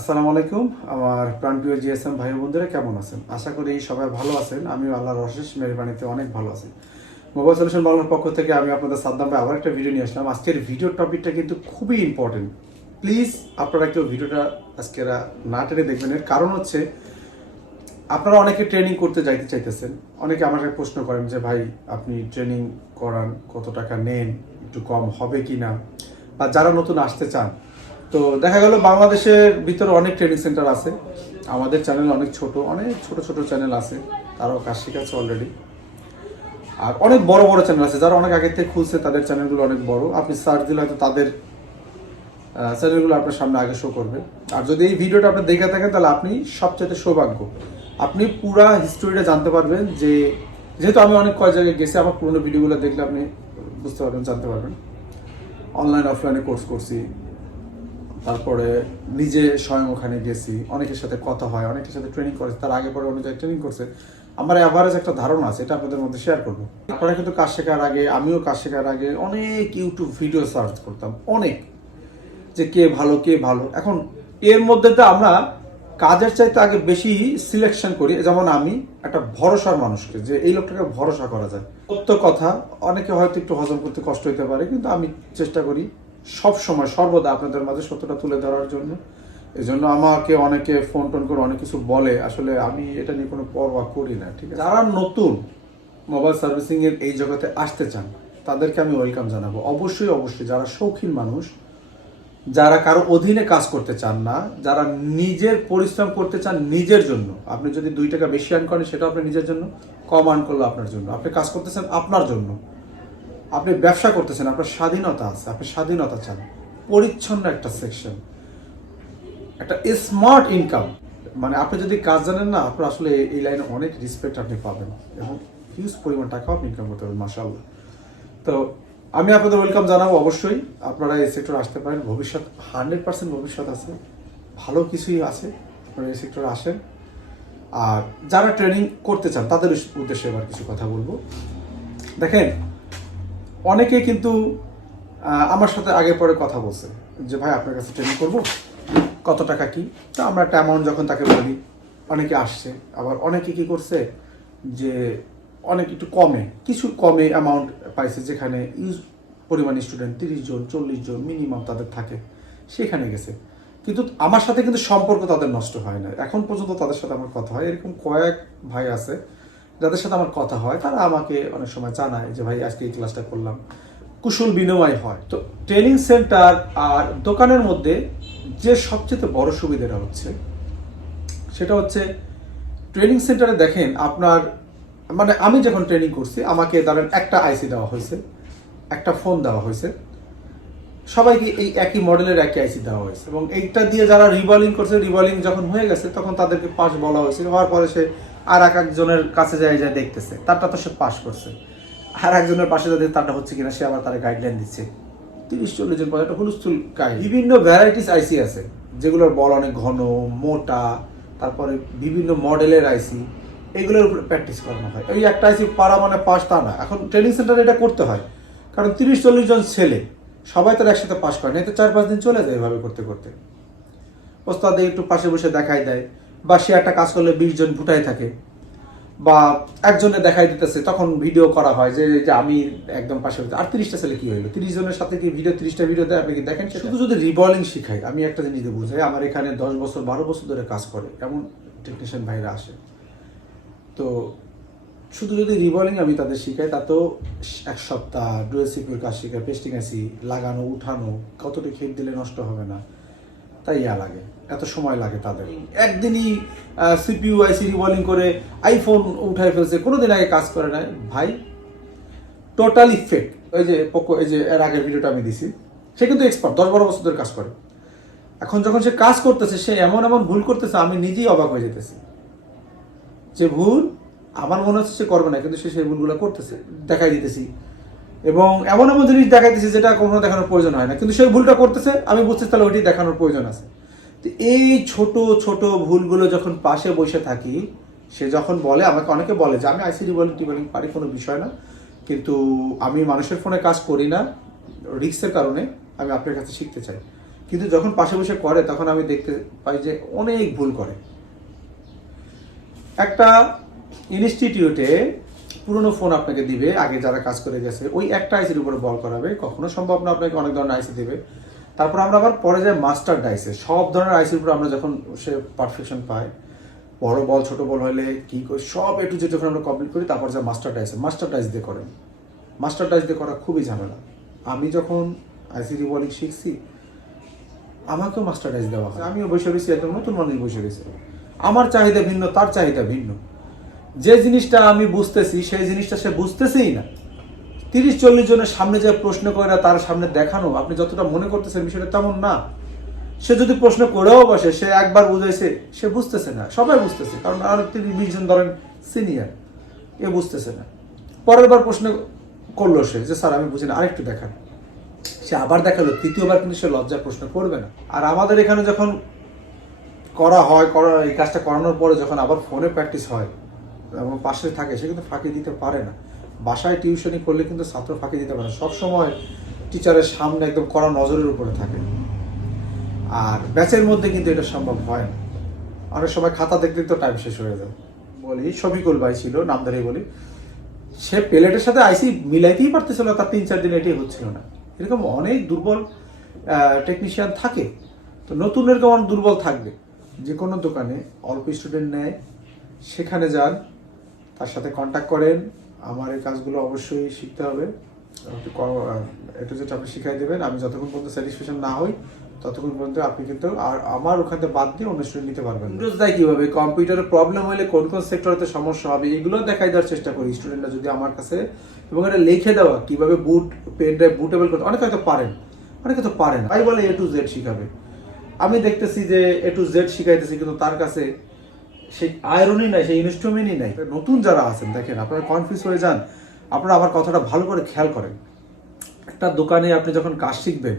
আসসালামু আলাইকুম আমার প্রাণপ্রিয় জিএসএম ভাই বোনদের কেমন আছেন? আশা করি সবাই ভালো আছেন। আমিও আল্লাহর অশেষ মেহেরবানিতে অনেক ভালো আছি। মোবাইল সলিউশন বাংলার পক্ষ থেকে আমি আপনাদের সাদ্দাম ভাই আবার একটা ভিডিও নিয়ে আসলাম। আজকের ভিডিওর টপিকটা কিন্তু খুবই ইম্পর্টেন্ট। প্লিজ আপনারা কেউ ভিডিওটা আজকে না টেনে দেখবেন। এর কারণ হচ্ছে আপনারা অনেকে ট্রেনিং করতে যাইতে চাইতেছেন। অনেকে আমাকে প্রশ্ন করেন যে ভাই আপনি ট্রেনিং করান, কত টাকা নেন, একটু কম হবে কি না, বা যারা নতুন আসতে চান। তো দেখা গেল বাংলাদেশের ভিতরে অনেক ট্রেনিং সেন্টার আছে। আমাদের চ্যানেল অনেক ছোট ছোট চ্যানেল আছে, তারাও কাজ শিখাচ্ছে অলরেডি। আর অনেক বড় বড় চ্যানেল আছে যারা অনেক আগে থেকে খুলছে, তাদের চ্যানেলগুলো অনেক বড়। আপনি সার্চ দিলে হয়তো তাদের চ্যানেলগুলো আপনার সামনে আগে শো করবে। আর যদি এই ভিডিওটা আপনি দেখে থাকেন তাহলে আপনি সবচেয়ে সৌভাগ্য, আপনি পুরা হিস্টোরিটা জানতে পারবেন। যে যেহেতু আমি অনেক কয় জায়গায় গেছি, আমার পুরোনো ভিডিওগুলো দেখলে আপনি বুঝতে পারবেন, জানতে পারবেন। অনলাইন অফলাইনে কোর্স করছি, তারপরে নিজে স্বয়ং ওখানে গেছি, অনেকের সাথে কথা হয়, অনেকের সাথে ট্রেনিং করেছে, তার আগে পরে অনেক জায়গায় ট্রেনিং করছে। আমার অ্যাভারেজ একটা ধারণা আছে, এটা আপনাদের মধ্যে শেয়ার করবো। আপনারা কিন্তু কাজ শেখার আগে, আমিও কাজ শেখার আগে অনেক ইউটিউব ভিডিও সার্চ করতাম, অনেক, যে কে ভালো। এখন এর মধ্যে তো আমরা কাজের চাইতে আগে বেশি সিলেকশন করি। যেমন আমি একটা ভরসার মানুষকে, যে এই লোকটাকে ভরসা করা যায়। সত্য কথা অনেকে হয়তো একটু হজম করতে কষ্ট হতে পারে, কিন্তু আমি চেষ্টা করি সব সময় সর্বদা আপনাদের মাঝে সত্যটা তুলে ধরার জন্য। এই জন্য আমাকে অনেকে ফোন টোন করে অনেক কিছু বলে, আসলে আমি এটা নিয়ে কোনো পরোয়া করি না। ঠিক আছে, যারা নতুন মোবাইল সার্ভিসিং এর এই জগতে আসতে চান তাদেরকে আমি ওয়েলকাম জানাবো। অবশ্যই যারা শৌখিন মানুষ, যারা কারো অধীনে কাজ করতে চান না, যারা নিজের পরিশ্রম করতে চান নিজের জন্য। আপনি যদি 2 টাকা বেশি আর্ন করেন সেটা আপনি নিজের জন্য, কম আর্ন করলে আপনার জন্য। আপনি কাজ করতেছেন আপনার জন্য, আপনি ব্যবসা করতেছেন, আপনার স্বাধীনতা আছে, আপনি স্বাধীনতা চান, পরিচ্ছন্ন একটা সেকশন, একটা স্মার্ট ইনকাম। মানে আপনি যদি কাজ জানেন না, আপনার আসলে এই লাইনে অনেক রেসপেক্ট আপনি পাবেন এবং হিউজ পরিমাণ টাকাও আপনি ইনকাম করতে পারবেন, মাশাআল্লাহ। তো আমি আপনাদের ওয়েলকাম জানাবো। অবশ্যই আপনারা এই সেক্টরে আসতে পারেন, ভবিষ্যৎ 100% ভবিষ্যৎ আছে, ভালো কিছুই আছে। আপনারা এই সেক্টরে আসেন। আর যারা ট্রেনিং করতে চান তাদের উদ্দেশ্যে এবার কিছু কথা বলবো। দেখেন, অনেকে কিন্তু আমার সাথে আগে পরে কথা বলছে যে ভাই আপনার কাছে ট্রেনিং করব, কত টাকা কি। তো আমরা একটা অ্যামাউন্ট যখন তাকে বলি, অনেকে আসছে। আবার অনেকে কি করছে যে অনেক একটু কিছু কমে অ্যামাউন্ট পাইছে, যেখানে ইউজ পরিমাণ স্টুডেন্ট 30 জন 40 জন মিনিমাম তাদের থাকে, সেখানে গেছে। কিন্তু আমার সাথে কিন্তু সম্পর্ক তাদের নষ্ট হয় না, এখন পর্যন্ত তাদের সাথে আমার কথা হয়। এরকম কয়েক ভাই আছে যাদের সাথে আমার কথা হয়, তারা আমাকে অনেক সময় জানায় যে ভাই আজকে এই ক্লাসটা করলাম, কুশল বিনিময় হয়। তো ট্রেনিং সেন্টার আর দোকানের মধ্যে যে সবচেয়ে বড় সুবিধাটা হচ্ছে, সেটা হচ্ছে ট্রেনিং সেন্টারে দেখেন আপনার, মানে আমি যখন ট্রেনিং করছি আমাকে ধরেন একটা আইসি দেওয়া হয়েছে, একটা ফোন দেওয়া হয়েছে, সবাইকে এই একই মডেলের একই আইসি দেওয়া হয়েছে। এবং এইটা দিয়ে যারা রিভলিং করছে, রিভলিং যখন হয়ে গেছে তখন তাদেরকে পাস বলা হয়েছে। হওয়ার পরে সে আর একজনের কাছে যায় দেখতেছে, তারটা তো সে পাস করছে, আর একজনের পাশে যাদের তারটা হচ্ছে কিনা সে আবার তার গাইডলাইন দিচ্ছে। 30-40 জন পরে একটা হুলস্থুল গাইড। বিভিন্ন ভ্যারাইটিস আইসি আছে যেগুলোর বল অনেক ঘন মোটা, তারপরে বিভিন্ন মডেলের আইসি, এগুলোর উপরে প্র্যাকটিস করানো হয়। ওই একটা আইসি পারা মানে পাস তা না। এখন ট্রেনিং সেন্টারে এটা করতে হয়, কারণ 30-40 জন ছেলে সবাই তার একসাথে পাস করে না, তো 4-5 দিন চলে যায় এভাবে করতে করতে। ওস্তাদে একটু পাশে বসে দেখাই দেয়, বা সে একটা কাজ করলে 20 জন ফুটাই থাকে, বা একজনে দেখাই দিতেছে, তখন ভিডিও করা হয় যে আমি একদম পাশে। আর 30টা ছেলে কি হইলো, 30 জনের সাথে কি ভিডিও 30টা ভিডিও দেয়, আপনি কি দেখেন? শুধু যদি রিভলিং শিখাই, আমি একটা জিনিস বুঝাই, আমার এখানে 10 বছর 12 বছর ধরে কাজ করে এমন টেকনিশিয়ান ভাইরা আসে। তো শুধু যদি রিভলিং আমি তাদের শিখাই, তাতেও 1 সপ্তাহ ডুয়েল সিপিউর কাজ শিখাই, পেস্টিং আইসি লাগানো উঠানো, কতটা খেপ দিলে নষ্ট হবে না, তাই লাগে, এত সময় লাগে তাদের। একদিনই সিপিইউ আইসি রিভলিং করে আইফোন উঠাই ফেলছে, কোনোদিন আগে কাজ করে নাই ভাই, টোটালি ফেক। ওই যে পোকো, এই যে এর আগের ভিডিওটা আমি দিছি, সে কিন্তু এক্সপার্ট, 10-12 বছর ধরে কাজ করে। এখন যখন সে কাজ করতেছে, সে এমন ভুল করতেছে, আমি নিজেই অবাক হয়ে যেতেছি যে ভুল আমার মনে হচ্ছে সে করবে না, কিন্তু সে সেই ভুলগুলো করতেছে, দেখাই দিতেছি। এবং এমন জিনিস দেখাইতেছি যেটা কখনো দেখানোর প্রয়োজন হয় না, কিন্তু সেই ভুলটা করতেছে, আমি বুঝছি তাহলে ওইটি দেখানোর প্রয়োজন আছে। তো এই ছোট ছোট ভুলগুলো যখন পাশে বসে থাকি, সে যখন বলে, আমাকে অনেকে বলে যে আমি আইসি রিভলিং পারি, কোনো বিষয় না, কিন্তু আমি মানুষের ফোনে কাজ করি না, রিস্কের কারণে আমি আপনার কাছে শিখতে চাই। কিন্তু যখন পাশে বসে করে তখন আমি দেখতে পাই যে অনেক ভুল করে। একটা ইনস্টিটিউটে পুরনো ফোন আপনাকে দিবে, আগে যারা কাজ করে গেছে, ওই একটা আইসির উপরে বল করাবে, কখনো সম্ভব না আপনাকে অনেক ধরনের আইসি দেবে। তারপর আমরা আবার পরে যাই মাস্টার ডাইসে, সব ধরনের আইসির উপরে আমরা যখন সে পারফেকশন পাই, বড় বল ছোট বল হলে কি করে সব একটু যে যখন আমরা কমপ্লিট করি, তারপর যা মাস্টার ডাইসে, মাস্টার ডাইস দিয়ে করেন। মাস্টার ডাইস দিয়ে করা খুবই ঝামেলা। আমি যখন আইসি রিবলিং শিখছি আমাকেও মাস্টার ডাইস দেওয়া হয়, আমিও বসে রয়েছি, একদম নতুন মানুষ বসে রয়েছে, আমার চাহিদা ভিন্ন, তার চাহিদা ভিন্ন। যে জিনিসটা আমি বুঝতেছি সেই জিনিসটা সে বুঝতেছেই না। 30-40 জনের সামনে যে প্রশ্ন করে তার সামনে দেখানো, আপনি যতটা মনে করতেছেন বিষয়টা তেমন না। সে যদি প্রশ্ন করেও বসে, সে একবার বুঝাইছে, সে বুঝতেছে না, সবাই বুঝতেছে, কারণ আর 30-20 জন ধরেন সিনিয়র, এ বুঝতেছে না। পরের বার প্রশ্ন করলো সে যে স্যার আমি বুঝি না, আরেকটু দেখান, সে আবার দেখালো, তৃতীয়বার কিন্তু সে লজ্জায় প্রশ্ন করবে না। আর আমাদের এখানে যখন করা হয়, এই কাজটা করানোর পরে যখন আবার ফোনে প্র্যাকটিস হয় এবং পাশে থাকে, সে কিন্তু ফাঁকি দিতে পারে না। বাসায় টিউশনি করলে কিন্তু ছাত্র ফাঁকি দিতে পারে না, সবসময় টিচারের সামনে একদম কড়া নজরের উপরে থাকে। আর ব্যাচের মধ্যে কিন্তু এটা সম্ভব হয় না, অনেক সময় খাতা দেখতে তো টাইম শেষ হয়ে যায়। বলি শফিকুল ভাই ছিল, নামদারি বলি, সে প্লেটের সাথে আইসি মিলাইতেই পারতেছিল, তার 3-4 দিন এটাই হচ্ছিল না। এরকম অনেক দুর্বল টেকনিশিয়ান থাকে, তো নতুন এরকম অনেক দুর্বল থাকবে। যে কোনো দোকানে অল্প স্টুডেন্ট নেয়, সেখানে যান, তার সাথে কন্ট্যাক্ট করেন, আমার এই কাজগুলো অবশ্যই শিখতে হবে, একটু যেটা আপনি শিখাই দেবেন, আমি যতক্ষণ পর্যন্ত স্যাটিসফ্যাকশন না হই ততক্ষণ পর্যন্ত আপনি কিন্তু আর আমার ওখানে বাদ দিয়ে অন্য স্টুডেন্ট নিতে পারবেন। উইন্ডোজ দেয় কীভাবে, কম্পিউটারের প্রবলেম হলে কোন কোন সেক্টরতে সমস্যা হবে, এগুলো দেখাই দেওয়ার চেষ্টা করি স্টুডেন্টরা যদি আমার কাছে, এবং এটা লিখে দেওয়া কীভাবে পেন ড্রাইভ বুটেবল করতে, অনেকে হয়তো পারেন, অনেকে তো পারেন, তাই বলে A to Z শিখাবে। আমি দেখতেছি যে A to Z শিখাইতেছি, কিন্তু তার কাছে সেই আয়রনই নাই, সেই ইনস্ট্রুমেন্টই নাই। নতুন যারা আছেন দেখেন, আপনারা কনফিউজ হয়ে যান, আপনারা আমার কথাটা ভালো করে খেয়াল করেন। একটা দোকানে আপনি যখন কাজ শিখবেন,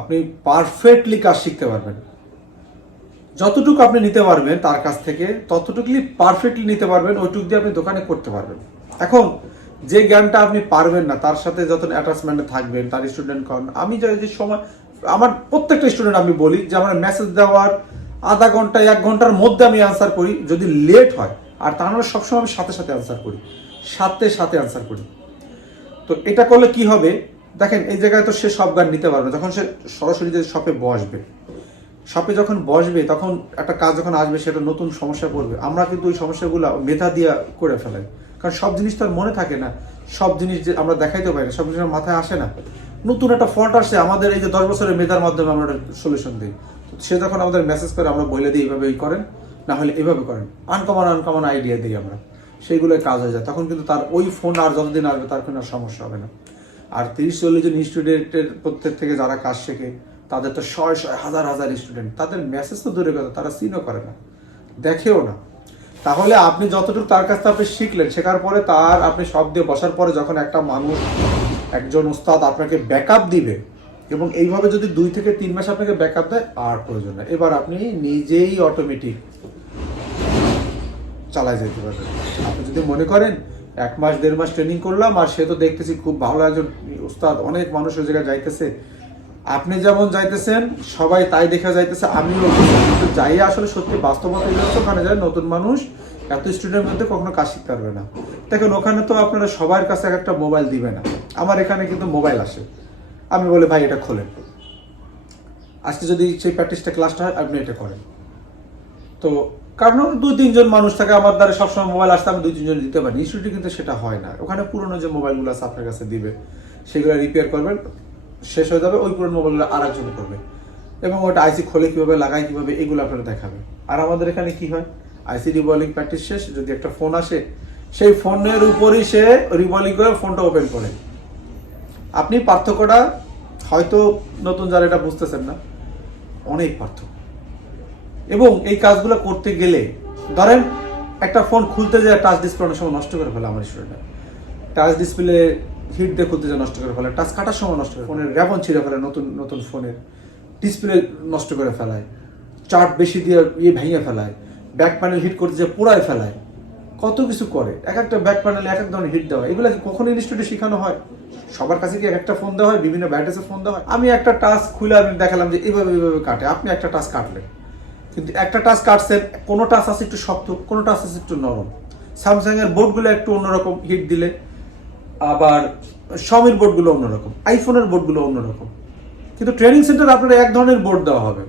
আপনি পারফেক্টলি কাজ শিখতে পারবেন, যতটুকু আপনি নিতে পারবেন তার কাছ থেকে ততটুকুই পারফেক্টলি নিতে পারবেন, ওইটুকু দিয়ে আপনি দোকানে করতে পারবেন। এখন যে জ্ঞানটা আপনি পারবেন না, তার সাথে যত অ্যাটাচমেন্টে থাকবেন, তার স্টুডেন্ট করেন, আমি যে সময় আমার প্রত্যেকটা স্টুডেন্ট আমি বলি যে আমার মেসেজ দেওয়ার আধা ঘন্টা 1 ঘন্টার মধ্যে আমি অ্যান্সার করি, যদি লেট হয়, আর তা নাহলে সবসময় আমি সাথে সাথে অ্যান্সার করি, সাথে অ্যান্সার করি। তো এটা করলে কি হবে দেখেন, এই জায়গায় তো সে সব গান নিতে পারবে, যখন সে সরাসরি যে শপে বসবে, শপে যখন বসবে তখন একটা কাজ যখন আসবে, সেটা নতুন সমস্যা পড়বে। আমরা কিন্তু ওই সমস্যাগুলো মেধা দিয়ে করে ফেলাই, কারণ সব জিনিস তো আর মনে থাকে না, সব জিনিস যে আমরা দেখাইতে পারি না, সব জিনিস মাথায় আসে না। নতুন একটা ফল্ট আসে, আমাদের এই যে 10 বছরের মেধার মাধ্যমে আমরা সলিউশন দিই। সে যখন আমাদের মেসেজ করে, আমরা বলে দিই এইভাবে করেন, না হলে এইভাবে করেন, আনকমন আইডিয়া দিই আমরা, সেইগুলোই কাজ হয়ে যায়। তখন কিন্তু তার ওই ফোন আর যতদিন আসবে তার কোনো সমস্যা হবে না। আর 30-40 জন স্টুডেন্টের প্রত্যেক থেকে যারা কাজ শেখে, তাদের তো শয় হাজার স্টুডেন্ট, তাদের মেসেজ তো দূরে কথা, তারা সিনও করে না, দেখেও না। তাহলে আপনি যতটুকু তার কাছ থেকে আপনি শিখলেন, শেখার পরে তার আপনি সব দিয়ে বসার পরে যখন একটা মানুষ, একজন উস্তাদ আপনাকে ব্যাকআপ দিবে, এবং এইভাবে যদি 2 থেকে 3 মাস আপনাকে ব্যাকআপ দেয়, আর প্রয়োজন নেই, এবার আপনি নিজেই অটোমেটিক চালায় যেতে পারবেন। আপনি যদি মনে করেন 1 মাস 1.5 মাস ট্রেনিং করলাম, আর সে তো দেখতেছি খুব ভালো একজন উস্তাদ, অনেক মানুষ ওই জায়গায় যাইতেছে, আপনি যেমন যাইতেছেন সবাই তাই দেখা যাইতেছে, আমিও কিন্তু যাই আসলে সত্যি বাস্তবতা ওখানে যায় নতুন মানুষ এত স্টুডেন্টের মধ্যে কখনো কাজ শিখতে পারবে না। দেখেন ওখানে তো আপনারা সবার কাছে একটা মোবাইল দিবে না, আমার এখানে কিন্তু মোবাইল আসে, আমি বলে ভাই এটা খোলেন, আজকে যদি সেই প্র্যাকটিসটা ক্লাসটা হয় আপনি এটা করেন। তো কারণ 2-3 জন মানুষ থাকে আমার দ্বারা, সবসময় মোবাইল আসতে আমি 2-3 জন দিতে পারি, ইনস্টিটিউটে কিন্তু সেটা হয় না। ওখানে পুরোনো যে মোবাইলগুলো আছে আপনার কাছে দিবে, সেগুলো রিপেয়ার করবেন, শেষ হয়ে যাবে, ওই পুরোনো মোবাইলগুলো আরেকজন করবে, এবং ওটা আইসি খোলে কীভাবে, লাগায় কীভাবে, এগুলো আপনারা দেখাবে। আর আমাদের এখানে কি হয়, আইসি রিবলিং প্র্যাকটিস শেষ, যদি একটা ফোন আসে, সেই ফোনের উপরই সে রিবলিং করে ফোনটা ওপেন করে। আপনি পার্থক্যটা হয়তো নতুন যারা এটা বুঝতেছেন না, অনেক পার্থক্য। এবং এই কাজগুলো করতে গেলে ধরেন একটা ফোন খুলতে যায়, টাচ ডিসপ্লে অনেক সময় নষ্ট করে ফেলে আমার স্টুডেন্টরা, টাচ ডিসপ্লে হিট দিয়ে খুলতে যায় নষ্ট করে ফেলে, টাচ কাটার সময় নষ্ট করে, ফোনের র্যাবন ছিঁড়ে ফেলে, নতুন ফোনের ডিসপ্লে নষ্ট করে ফেলায়, চার্ট বেশি দিয়ে ভেঙে ফেলায়, ব্যাক প্যানেল হিট করতে যায় পোড়ায় ফেলায়, কত কিছু করে। এক একটা ব্যাক প্যানেলে এক এক ধরনের হিট দেওয়া, এগুলো কি কখনো ইনস্টিটিউটে শেখানো হয়? সবার কাছে কি একটা ফোন দেওয়া হয়, বিভিন্ন ব্যাটাসে ফোন দেওয়া হয়? আমি একটা টাচ খুলে আমি দেখালাম যে এইভাবে এইভাবে কাটে, আপনি একটা টাচ কাটলেন, কিন্তু একটা টাচ কাটছেন, কোনো টাচ আছে একটু শক্ত, কোনো টাচ আছে একটু নরম। স্যামসাং এর বোর্ডগুলো একটু অন্যরকম হিট দিলে, আবার Xiaomi বোর্ডগুলো অন্যরকম, আইফোনের বোর্ডগুলো অন্যরকম। কিন্তু ট্রেনিং সেন্টারে আপনার এক ধরনের বোর্ড দেওয়া হবে,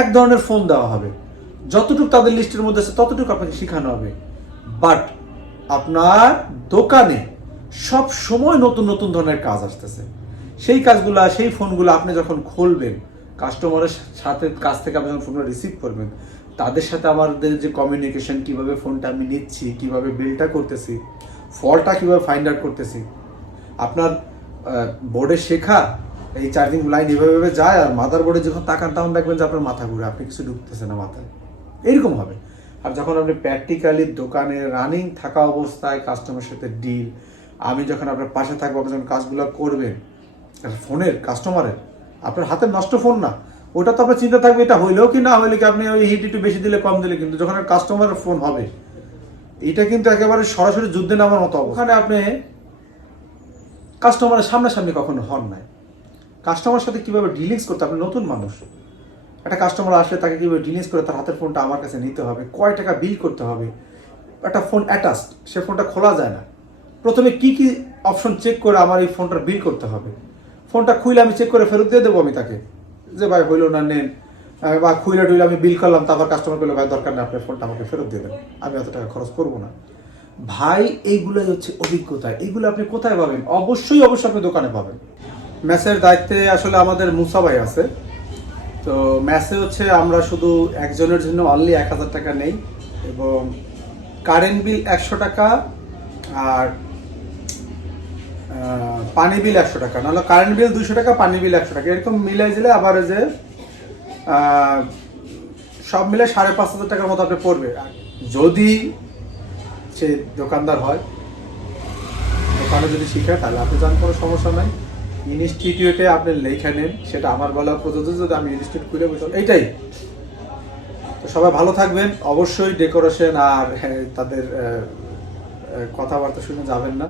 এক ধরনের ফোন দেওয়া হবে, যতটুকু তাদের লিস্টের মধ্যে আছে ততটুকু আপনাকে শেখানো হবে। বাট আপনার দোকানে সব সময় নতুন নতুন ধরনের কাজ আসতেছে, সেই কাজগুলো, সেই ফোনগুলো আপনি যখন খুলবেন, কাস্টমারের সাথে কাছ থেকে আপনি যখন ফোনটা রিসিভ করবেন, তাদের সাথে আমাদের যে কমিউনিকেশন, কিভাবে ফোনটা আমি নিচ্ছি, কিভাবে বিলটা করতেছি, ফলটা কিভাবে ফাইন্ড আউট করতেছি, আপনার বোর্ডে শেখা এই চার্জিং লাইন এভাবে যায়, আর মাদার বোর্ডে যখন তাকান তখন দেখবেন যে আপনার মাথা ঘুরে, আপনি কিছু ঢুকতেছে না মাথায়, এরকম হবে। আর যখন আপনি প্র্যাকটিক্যালি দোকানে রানিং থাকা অবস্থায় কাস্টমারের সাথে ডিল, আমি যখন আপনার পাশে থাকবো, আপনি যখন কাজগুলো করবেন, ফোনের কাস্টমারের, আপনার হাতে নষ্ট ফোন না, ওটা তো আপনার চিন্তা থাকবে এটা হইলেও কি না হইলে কি, আপনি ওই হিট একটু বেশি দিলে কম দিলে, কিন্তু যখন কাস্টমারের ফোন হবে, এটা কিন্তু একেবারে সরাসরি যুদ্ধে নামার মতো। ওখানে আপনি কাস্টমারের সামনাসামনি কখনো হন নাই, কাস্টমারের সাথে কীভাবে ডিলিংস করতে, আপনি নতুন মানুষ, একটা কাস্টমার আসলে তাকে কীভাবে ডিলিংস করে তার হাতের ফোনটা আমার কাছে নিতে হবে, কয় টাকা বিল করতে হবে, একটা ফোন অ্যাটাচড, সে ফোনটা খোলা যায় না, প্রথমে কি কি অপশন চেক করে আমার এই ফোনটার বিল করতে হবে, ফোনটা খুইলে আমি চেক করে ফেরত দিয়ে দেবো আমি তাকে, যে ভাই হইলো না নেন, বা খুইলে টুইলে আমি বিল করলাম, তারপর কাস্টমার করলে ভাই দরকার নেই আপনার ফোনটা আমাকে ফেরত দিয়ে দেন, আমি অত টাকা খরচ করবো না। ভাই এইগুলোই হচ্ছে অভিজ্ঞতা, এইগুলো আপনি কোথায় পাবেন? অবশ্যই অবশ্যই আপনি দোকানে পাবেন। ম্যাচের দায়িত্বে আসলে আমাদের মুসা ভাই আছে, তো ম্যাচে হচ্ছে আমরা শুধু একজনের জন্য অনলি 1000 টাকা নেই, এবং কারেন্ট বিল 100 টাকা, আর পানি বিল 100 টাকা, নাহলে কারেন্ট বিল 200 টাকা, পানি বিল 100 টাকা, এরকম মিলাই দিলে আবার যে সব মিলে 5500 টাকার মতো আপনি পড়বে। যদি সে দোকানদার হয়, দোকানে যদি শিখায়, তাহলে আপনি যান, কোনো সমস্যা নাই। ইনস্টিটিউটে আপনি লেখা নেন, সেটা আমার বলা প্রযোজ্য, যদি আমি ইনস্টিটিউট খুলে বসে, এইটাই। তো সবাই ভালো থাকবেন, অবশ্যই ডেকোরেশন আর তাদের কথাবার্তা শুনে যাবেন না।